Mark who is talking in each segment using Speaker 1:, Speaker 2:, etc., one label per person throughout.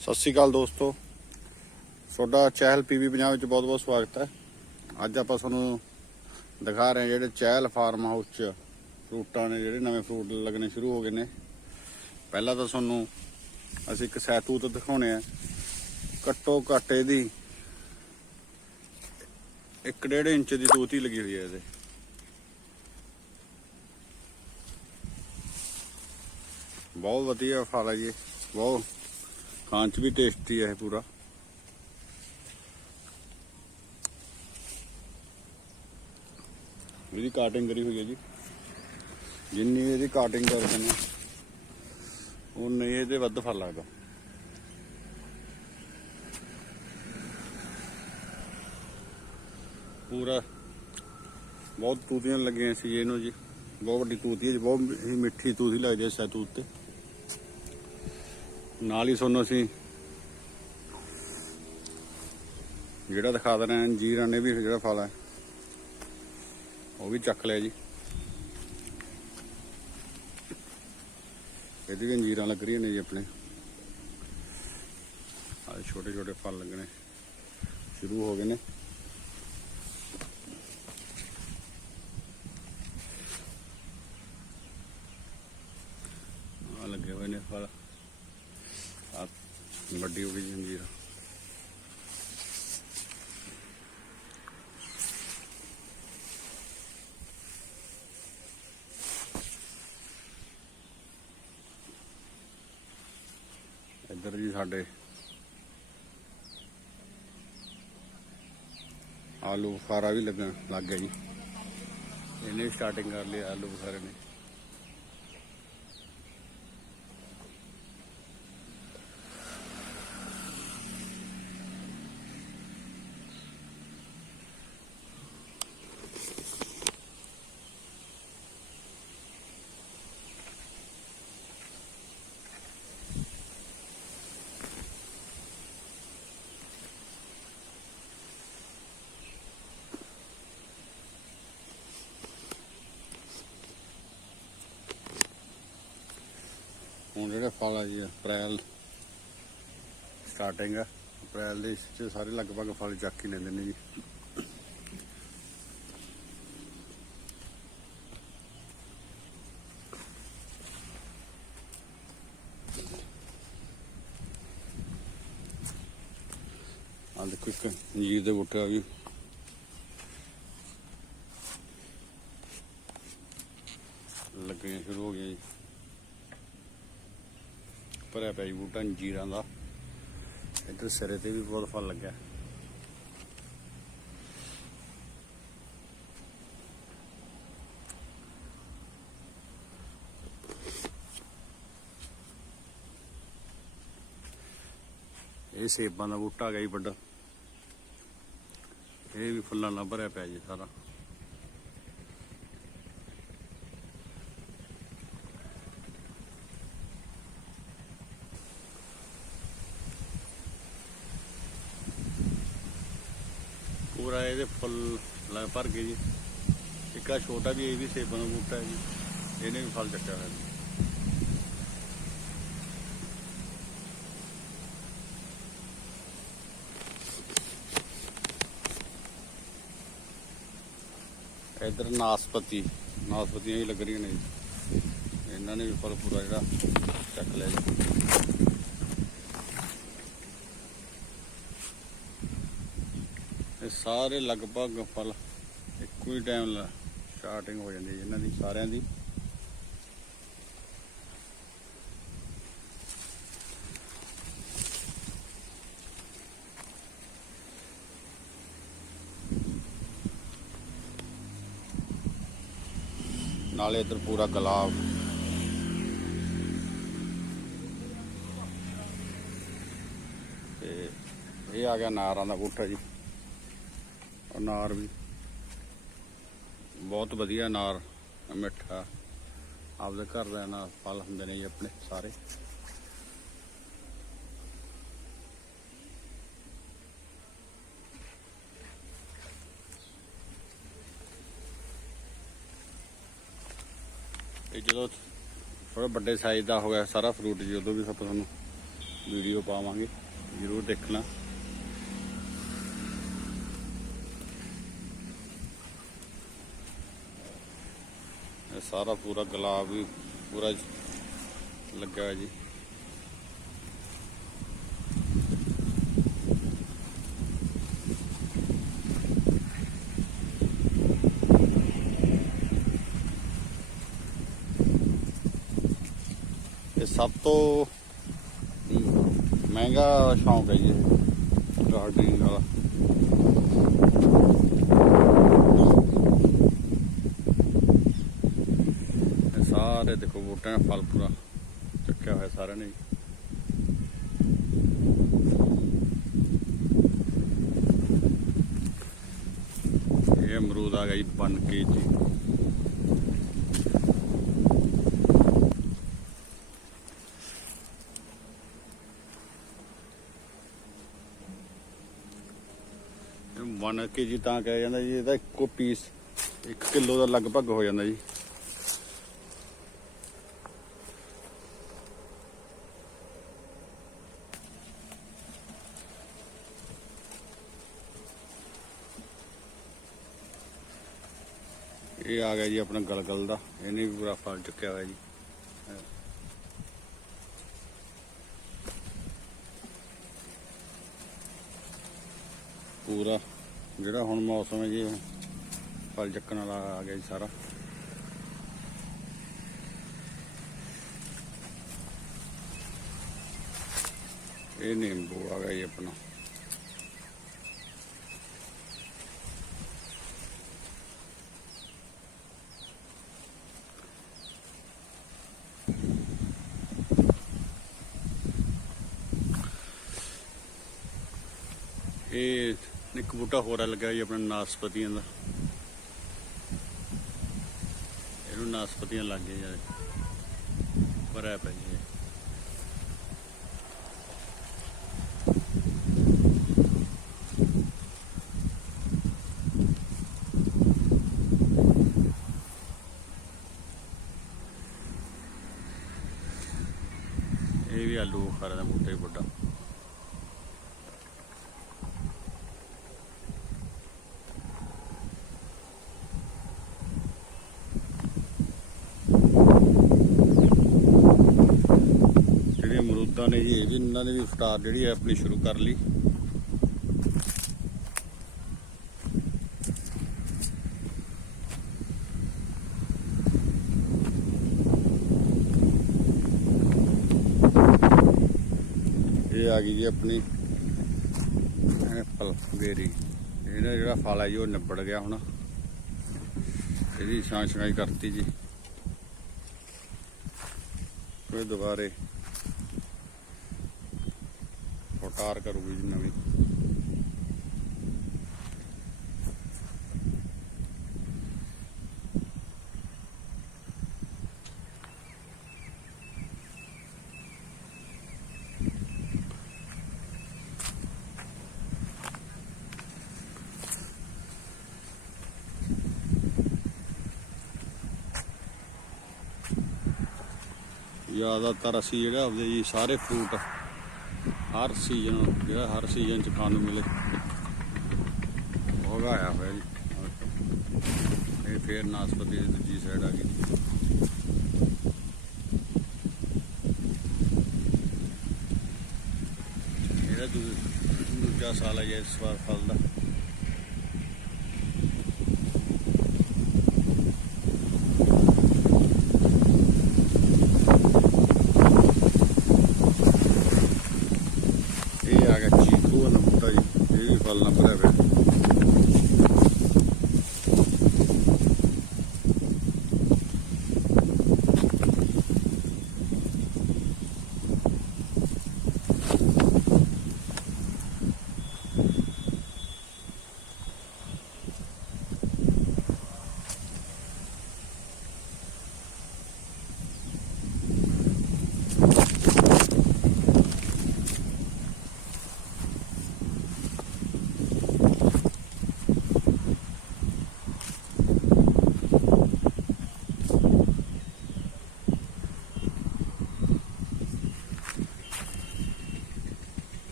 Speaker 1: ਸਤਿ ਸ਼੍ਰੀ ਅਕਾਲ ਦੋਸਤੋ। ਤੁਹਾਡਾ ਚਹਿਲ ਪੀਵੀ ਪੰਜਾਬ ਵਿੱਚ ਬਹੁਤ-ਬਹੁਤ ਸਵਾਗਤ ਹੈ। ਅੱਜ ਆਪਾਂ ਤੁਹਾਨੂੰ ਦਿਖਾ ਰਹੇ ਹਾਂ ਜਿਹੜੇ ਚਹਿਲ ਫਾਰਮ ਹਾਊਸ 'ਚ ਫਰੂਟਾਂ ਨੇ, ਜਿਹੜੇ ਨਵੇਂ ਫਰੂਟ ਲੱਗਣੇ ਸ਼ੁਰੂ ਹੋ ਗਏ ਨੇ। ਪਹਿਲਾਂ ਤਾਂ ਤੁਹਾਨੂੰ ਅਸੀਂ ਇੱਕ ਸੈਤੂਤ ਦਿਖਾਉਣੇ ਆ ਘੱਟੋ ਘੱਟ ਇਹਦੀ 1.5 ਇੰਚ ਦੀ ਤੂਤੀ ਲੱਗੀ ਹੋਈ ਹੈ ਇਹਦੇ। ਬਹੁਤ ਵਧੀਆ ਫਲ ਹੈ ਜੀ ਬਹੁਤ ਖਾਣ ਚ ਵੀ ਟੇਸਟੀ ਹੈ ਇਹ ਪੂਰਾ ਇਹਦੀ ਕਾਟਿੰਗ ਕਰੀ ਹੋਈ ਹੈ ਜੀ ਜਿੰਨੀ ਇਹਦੀ ਕਾਟਿੰਗ ਕਰਦੇ ਨੇ ਉਨੇ ਇਹਦੇ ਵੱਧ ਫਲ ਲੱਗਦਾ ਪੂਰਾ ਬਹੁਤ ਤੂਤੀਆਂ ਲੱਗੀਆਂ ਸੀ ਇਹਨੂੰ ਜੀ ਬਹੁਤ ਵੱਡੀ ਤੂਤੀ ਹੈ ਜੀ ਬਹੁਤ ਹੀ ਮਿੱਠੀ ਤੂਤੀ ਲੱਗਦੀ ਹੈ ਸੈਤੂਤ ਤੇ ਨਾਲ ਹੀ ਤੁਹਾਨੂੰ ਅਸੀਂ ਜਿਹੜਾ ਦਿਖਾ ਦੇ ਰਹੇ ਜੀਰਾ ਨੇ ਵੀ ਜਿਹੜਾ ਫਲ ਹੈ। ਉਹ ਵੀ ਚੱਕ ਲਿਆ ਜੀ। ਇਹਦੀ ਵੀ ਅੰਜੀਰਾਂ ਲੱਗ ਰਹੀਆਂ ਨੇ ਜੀ ਆਪਣੇ। ਆ ਛੋਟੇ ਛੋਟੇ ਫਲ ਲੱਗਣੇ। ਸ਼ੁਰੂ ਹੋ ਗਏ ਨੇ ਆ ਲੱਗੇ ਹੋਏ ਨੇ ਫਲ ਆ ਵੱਡੀ ਹੋ ਗਈ ਜੰਜੀਰ ਇੱਧਰ ਜੀ ਸਾਡੇ ਆਲੂ ਬੁਖਾਰਾ ਵੀ ਲੱਗਣ ਲੱਗ ਗਿਆ ਜੀ। ਇਹਨੇ ਸਟਾਰਟਿੰਗ ਕਰ ਲਈ ਆਲੂ ਬੁਖਾਰੇ ਨੇ। ਹੁਣ ਜਿਹੜੇ ਫਲ ਆ ਜੀ, ਅਪ੍ਰੈਲ ਸਟਾਰਟਿੰਗ ਆ। ਅਪ੍ਰੈਲ ਦੇ ਵਿੱਚ ਸਾਰੇ ਲਗਭਗ ਫਲ ਚੱਕ ਹੀ ਲੈਂਦੇ ਨੇ ਜੀ। ਆ ਦੇਖੋ ਇੱਕ ਅੰਜੀਰ ਦੇ ਬੂਟੇ ਆ ਵੀ ਲੱਗਣੇ ਸ਼ੁਰੂ ਹੋ ਗਏ ਜੀ। ਭਰਿਆ ਪਿਆ ਜੀ, ਬੂਟਾ ਜੀਰਾਂ ਦਾ। ਇੱਧਰ ਸਿਰੇ ਤੇ ਵੀ ਬਹੁਤ ਫਲ ਲੱਗਿਆ। ਇਹ ਸੇਬਾਂ ਦਾ ਬੂਟਾ ਆ ਜੀ ਵੱਡਾ। ਇਹ ਵੀ ਫੁੱਲਾਂ ਨਾਲ ਭਰਿਆ ਪਿਆ ਜੀ ਸਾਰਾ ਪੂਰਾ ਇਹਦੇ ਫੁੱਲ ਲੱਗ ਜੀ। ਇੱਕ ਆ ਛੋਟਾ ਵੀ ਇਹ ਵੀ ਸੇਬਾਂ ਦਾ ਬੂਟਾ ਹੈ ਜੀ। ਇਹਨੇ ਵੀ ਫਲ ਚੱਕਿਆ ਹੋਇਆ ਜੀ। ਇਧਰ ਨਾਸਪਤੀ, ਨਾਸਪਤੀਆਂ ਵੀ ਲੱਗ ਰਹੀਆਂ ਨੇ ਜੀ। ਇਹਨਾਂ ਨੇ ਵੀ ਫਲ ਪੂਰਾ ਜਿਹੜਾ ਚੱਕ ਲਿਆ ਜੀ। ਇਹ ਸਾਰੇ ਲਗਭਗ ਫਲ ਇੱਕੋ ਹੀ ਟਾਈਮ ਸਟਾਰਟਿੰਗ ਹੋ ਜਾਂਦੀ ਹੈ ਇਹਨਾਂ ਦੀ, ਸਾਰਿਆਂ ਦੀ। ਨਾਲੇ ਇੱਧਰ ਪੂਰਾ ਗੁਲਾਬ। ਤੇ ਇਹ ਆ ਗਿਆ ਨਾਰਾਂ ਦਾ ਬੂਟਾ ਜੀ। ਅਨਾਰ ਵੀ। ਬਹੁਤ ਵਧੀਆ ਅਨਾਰ, ਮਿੱਠਾ, ਆਪਦੇ ਘਰ ਦਾ ਨਾ ਫਲ ਹੁੰਦੇ ਨੇ ਜੀ ਆਪਣੇ ਸਾਰੇ। ਇਹ ਜਦੋਂ ਥੋੜਾ ਵੱਡੇ ਸਾਈਜ਼ ਦਾ ਹੋ ਗਿਆ ਸਾਰਾ ਫਰੂਟ ਜੀ ਉਦੋਂ ਵੀ ਆਪਾਂ ਤੁਹਾਨੂੰ ਵੀਡੀਓ ਪਾਵਾਂਗੇ, ਜ਼ਰੂਰ ਦੇਖਣਾ। ਇਹ ਸਾਰਾ ਪੂਰਾ ਗੁਲਾਬ ਵੀ ਪੂਰਾ ਲੱਗਾ ਹੋਇਆ ਜੀ। ਇਹ ਸਭ ਤੋਂ ਮਹਿੰਗਾ ਸ਼ੌਂਕ ਹੈ ਜੀ ਗਾਰਡਨਿੰਗ ਵਾਲਾ ਇਹ ਸਾਰੇ ਦੇਖੋ ਬੂਟਿਆਂ ਦਾ ਫਲ ਪੂਰਾ ਚੱਕਿਆ ਹੋਇਆ ਸਾਰਿਆਂ ਨੇ ਜੀ। ਇਹ ਅਮਰੂਦ ਆ ਗਿਆ ਜੀ ਬਣ ਕੇ ਜੀ ਬਣ ਕੇ ਜੀ ਤਾਂ ਕਿਹਾ ਜਾਂਦਾ ਜੀ, ਇਹਦਾ ਇੱਕੋ ਪੀਸ 1 ਕਿਲੋ ਦਾ ਲਗਭਗ ਹੋ ਜਾਂਦਾ ਜੀ ਇਹ ਆ ਗਿਆ ਜੀ ਆਪਣਾ ਗਲਗਲ ਦਾ। ਇਹਨੇ ਵੀ ਪੂਰਾ ਫਲ ਚੁੱਕਿਆ ਹੋਇਆ ਜੀ। ਪੂਰਾ ਜਿਹੜਾ ਹੁਣ ਮੌਸਮ ਹੈ ਜੀ ਫਲ ਚੱਕਣ ਵਾਲਾ ਆ ਗਿਆ ਜੀ ਸਾਰਾ। ਇਹ ਨਿੰਬੂ ਆ ਗਿਆ ਜੀ ਆਪਣਾ ਇਹ ਇੱਕ ਬੂਟਾ ਹੋਰ ਲੱਗਾ ਜੀ ਆਪਣਾ ਨਾਸਪਤੀਆਂ ਦਾ। ਇਹਨੂੰ ਨਾਸਪਤੀਆਂ ਲੱਗ ਗਈਆਂ ਯਾਰ। ਭਰਿਆ ਪਿਆ ਜੀ ਇਹ। ਵੀ ਆਲੂ ਬੁਖਾਰਾ ਦਾ ਬੂਟਾ ਹੀ ਵੱਡਾ ਜਿਹੜੇ ਨੇ ਜੀ, ਇਹ ਵੀ ਇਹਨਾਂ ਨੇ ਵੀ ਸਟਾਰ ਜਿਹੜੀ ਹੈ ਆਪਣੀ ਸ਼ੁਰੂ ਕਰ ਲਈ। ਇਹ ਆ ਗਈ ਜੀ ਆਪਣੀ ਐਪਲ ਬੇਰੀ। ਇਹਦਾ ਜਿਹੜਾ ਫਲ ਹੈ ਜੀ, ਉਹ ਨਿਬੜ ਗਿਆ ਹੁਣ। ਇਹਦੀ ਛਾਂ ਛਾਈ ਕਰਤੀ ਜੀ। ਫਿਰ ਦੁਬਾਰੇ ਫੋਟਾਰ ਕਰੂਗੀ ਜੀ ਨਵੀਂ। ਜ਼ਿਆਦਾਤਰ ਅਸੀਂ ਜਿਹੜਾ ਆਪਦੇ ਜੀ ਸਾਰੇ ਫਰੂਟ ਹਰ ਸੀਜ਼ਨ ਜਿਹੜਾ ਹਰ ਸੀਜ਼ਨ ਚ ਖਾਣ ਨੂੰ ਮਿਲੇ। ਉਹ ਆਇਆ ਹੋਇਆ ਜੀ। ਇਹ ਫੇਰ ਨਾਸਪਤੀ ਦੀ ਦੂਜੀ ਸਾਈਡ ਆ ਗਈ। ਇਹਦਾ ਦੂ- ਦੂਜਾ ਸਾਲ ਹੈ ਜੀ ਇਸ ਵਾਰ ਫਲ ਦਾ ਇਹ ਆ ਗਿਆ ਚੀਕੂ ਵਾਲਾ ਬੂਟਾ ਜੀ ਇਹ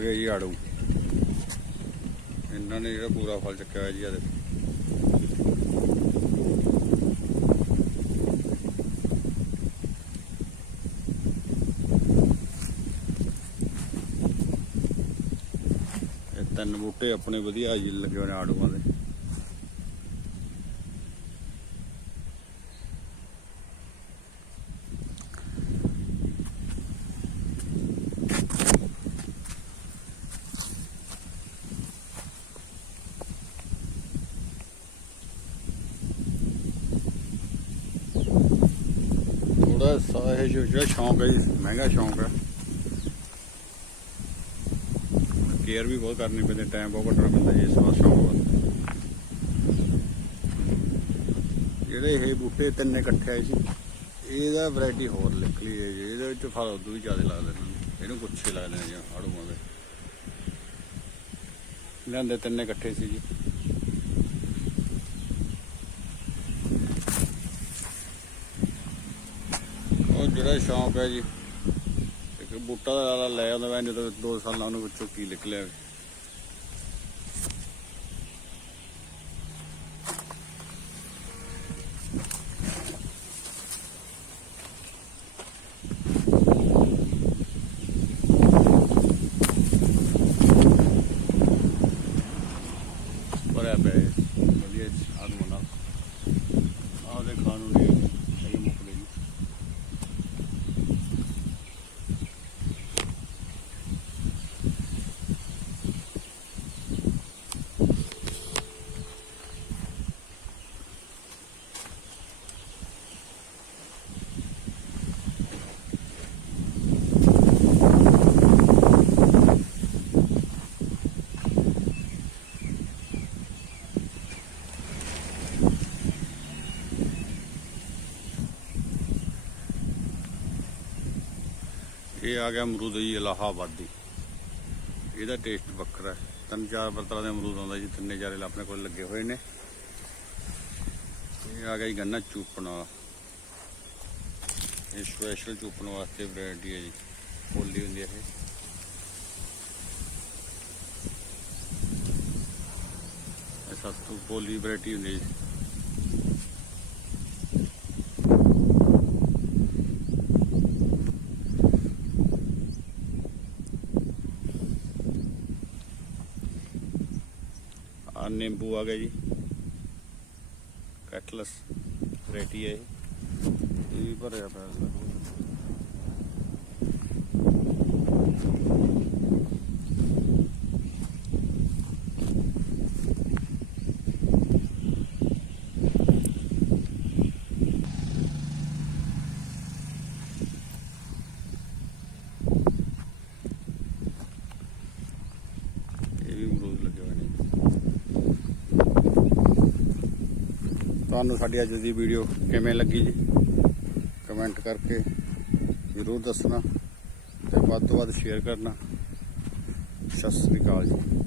Speaker 1: ਆ ਗਏ ਜੀ ਆੜੂ। ਇਹਨਾਂ ਨੇ ਜਿਹੜਾ ਪੂਰਾ ਫਲ ਚੱਕਿਆ ਹੋਇਆ ਜੀ ਆ ਦੇਖੋ। ਤਿੰਨ ਬੂਟੇ ਆਪਣੇ ਵਧੀਆ ਜੀ ਲੱਗੇ ਹੋਏ ਨੇ ਆੜੂਆਂ ਦੇ। ਥੋੜਾ ਸਾ ਇਹ ਜਿਹੜਾ ਸ਼ੌਂਕ ਹੈ ਜੀ, ਮਹਿੰਗਾ ਸ਼ੌਂਕ ਹੈ। ਕੇਅਰ ਵੀ ਬਹੁਤ ਕਰਨੀ ਪੈਂਦੀ ਟਾਈਮ ਬਹੁਤ ਕੱਢਣਾ ਪੈਂਦਾ ਜੀ ਇਸ ਵਾਰ ਸ਼ੌਂਕ ਵਾਸਤੇ ਜਿਹੜੇ ਇਹ ਬੂਟੇ ਤਿੰਨੇ ਇਕੱਠੇ ਆਏ ਸੀ, ਇਹਦਾ ਵੈਰਾਈਟੀ ਹੋਰ ਨਿਕਲੀ ਹੈ ਜੀ, ਇਹਦੇ ਵਿੱਚ ਫਲ ਉਦੋਂ ਵੀ ਜ਼ਿਆਦਾ ਲੱਗਦੇ ਨੇ, ਇਹਨੂੰ ਗੁੱਛੇ ਲੱਗਦੇ ਨੇ ਜੀ ਆੜੂਆਂ ਦੇ। ਲਿਆਂਦੇ ਤਿੰਨੇ ਇਕੱਠੇ ਸੀ ਜੀ। ਉਹ ਸ਼ੌਂਕ ਹੈ ਜੀ। ਇੱਕ ਬੂਟਾ ਦਾ ਲਾਲਾ ਲੈ ਆਉਂਦਾ ਮੈਂ ਜਦੋਂ ਦੋ ਸਾਲਾਂ ਉਹਨੂੰ ਵਿੱਚੋਂ ਕੀ ਨਿਕਲਿਆ ਭਰਿਆ ਪਿਆ ਹੈ ਵਧੀਆ ਆਦਮੋਂ ਨਾਲ ਆਹ ਦੇ ਖਾਣ ਨੂੰ ਨਹੀਂ ਸਹੀ ਮੁੱਕਦੇ ਜੀ ਇਹ ਆ ਗਿਆ ਅਮਰੂਦ ਜੀ, ਇਲਾਹਾਬਾਦੀ। ਇਹਦਾ ਟੇਸਟ ਵੱਖਰਾ ਹੈ। ਤਿੰਨ ਚਾਰ ਤਰ੍ਹਾਂ ਦੇ ਅਮਰੂਦ ਆਉਂਦਾ ਜੀ, ਤਿੰਨੇ ਚਾਰੇ ਆਪਣੇ ਕੋਲ ਲੱਗੇ ਹੋਏ ਨੇ। ਇਹ ਆ ਗਿਆ ਜੀ ਗੰਨਾ ਚੂਪਣ ਵਾਲਾ। ਇਹ ਸਪੈਸ਼ਲ ਚੂਪਣ ਵਾਸਤੇ ਵੈਰਾਈਟੀ ਹੈ ਜੀ। ਫੁੱਲੀ ਹੁੰਦੀ ਹੈ ਇਹ। ਇਹ ਸਭ ਤੋਂ ਪੋਲੀ ਵੈਰਾਈਟੀ ਹੁੰਦੀ ਹੈ ਜੀ ਆ ਨਿੰਬੂ ਆ ਗਿਆ ਜੀ ਕੈਟਲਸ ਵੈਰਾਈਟੀ ਹੈ ਇਹ ਇਹ ਭਰਿਆ ਪਿਆ ਲਗਭਗ। ਇਹ ਵੀ ਅਮਰੂਦ ਲੱਗੇ ਹੋਏ ਨੇ ਤੁਹਾਨੂੰ ਸਾਡੀ ਅੱਜ ਦੀ ਵੀਡੀਓ ਕਿਵੇਂ ਲੱਗੀ ਜੀ? ਕਮੈਂਟ ਕਰਕੇ ਜ਼ਰੂਰ ਦੱਸਣਾ ਤੇ ਵੱਧ ਤੋਂ ਵੱਧ ਸ਼ੇਅਰ ਕਰਨਾ। ਸਤਿ ਸ੍ਰੀ ਅਕਾਲ ਜੀ।